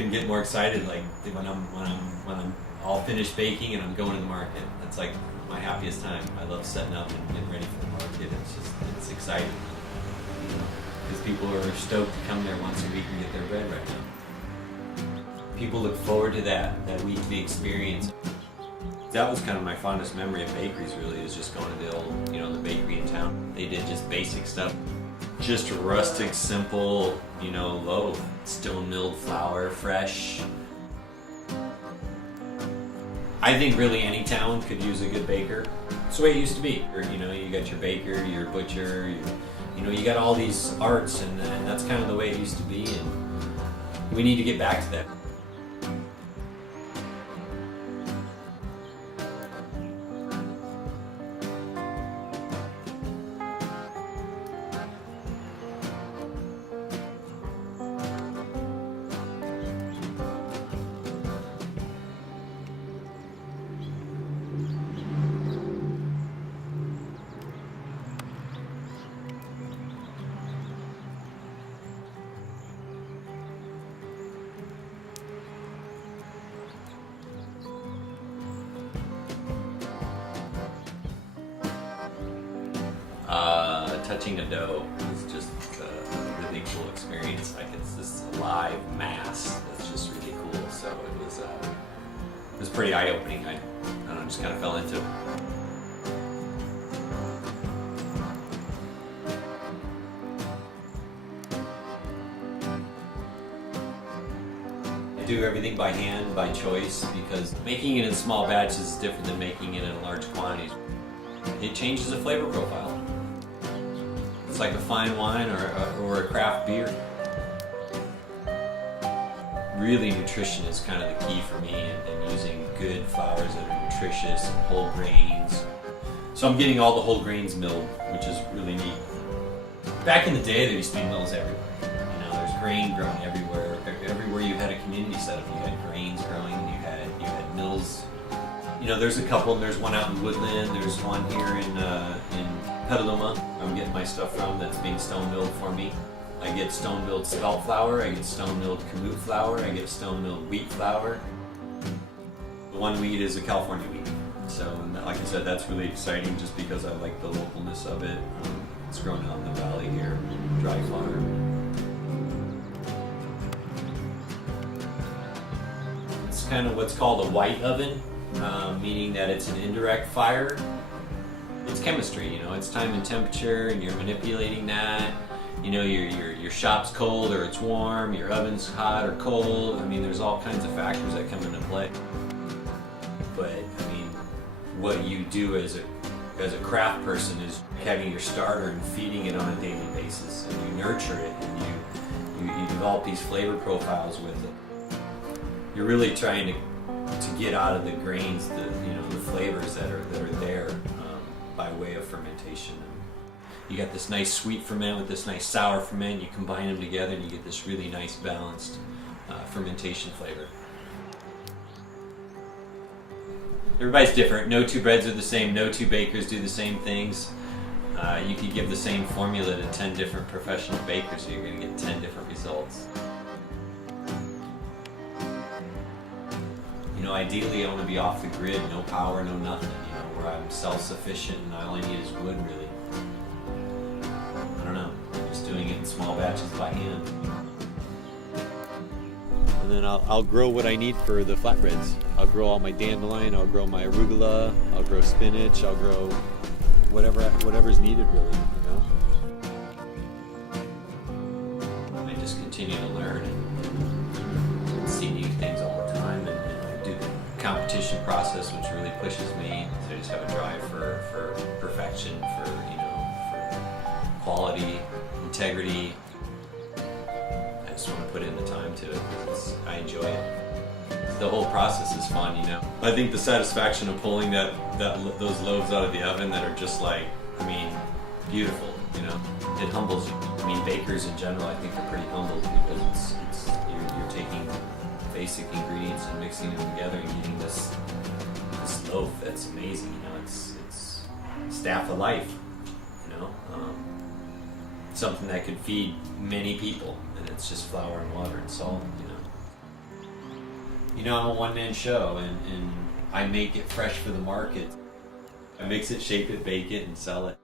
couldn't get more excited. Like when I'm all finished baking and I'm going to the market. That's like my happiest time. I love setting up and getting ready for the market. It's exciting because people are stoked to come there once a week and get their bread right now. People look forward to that weekly experience. That was kind of my fondest memory of bakeries, really, is just going to the old, the bakery in town. They did just basic stuff. Just rustic, simple, loaf. Stone milled flour, fresh. I think really any town could use a good baker. It's the way it used to be. You got your baker, your butcher, you got all these arts, and that's kind of the way it used to be, and we need to get back to that. Touching the dough is just a really cool experience. Like it's this alive mass that's just really cool. So it was pretty eye-opening. I don't know, just kind of fell into it. I do everything by hand, by choice, because making it in small batches is different than making it in large quantities. It changes the flavor profile. It's like a fine wine or a craft beer. Really, nutrition is kind of the key for me, and using good flours that are nutritious and whole grains. So I'm getting all the whole grains milled, which is really neat. Back in the day, there used to be mills everywhere. There's grain growing everywhere. Everywhere you had a community set up, you had grains growing. You had mills. There's a couple. There's one out in Woodland. There's one here in Petaluma. I'm getting my stuff from that's being stone milled for me. I get stone milled spelt flour. I get stone milled kamut flour. I get stone milled wheat flour. The one wheat is a California wheat. So, like I said, that's really exciting just because I like the localness of it. It's grown out in the valley here, dry flour. It's kind of what's called a white oven. Meaning that it's an indirect fire. It's chemistry, it's time and temperature, and you're manipulating that. Your shop's cold or it's warm, your oven's hot or cold. There's all kinds of factors that come into play. But what you do as a craft person is having your starter and feeding it on a daily basis, and you nurture it, and you develop these flavor profiles with it. You're really trying to get out of the grains the flavors that are there by way of fermentation. You got this nice sweet ferment with this nice sour ferment. You combine them together and you get this really nice balanced fermentation flavor. Everybody's different. No two breads are the same. No two bakers do the same things. You could give the same formula to 10 different professional bakers, so you're going to get 10 different results. Ideally, I want to be off the grid, no power, no nothing, where I'm self-sufficient and all I need is wood, really. I don't know, just doing it in small batches by hand. And then I'll grow what I need for the flatbreads. I'll grow all my dandelion, I'll grow my arugula, I'll grow spinach, I'll grow whatever's needed, really, I just continue to learn and see new things all the time, and do the competition process, which really pushes me. So I just have a drive for perfection, for quality, integrity. I just want to put in the time to it because I enjoy it. The whole process is fun, I think the satisfaction of pulling those loaves out of the oven that are just beautiful, it humbles you. Bakers in general, I think, are pretty humbled because you're taking basic ingredients and mixing them together and getting this loaf that's amazing. It's staff of life. Something that could feed many people, and it's just flour and water and salt. You know, I'm a one-man show, and I make it fresh for the market. I mix it, shape it, bake it, and sell it.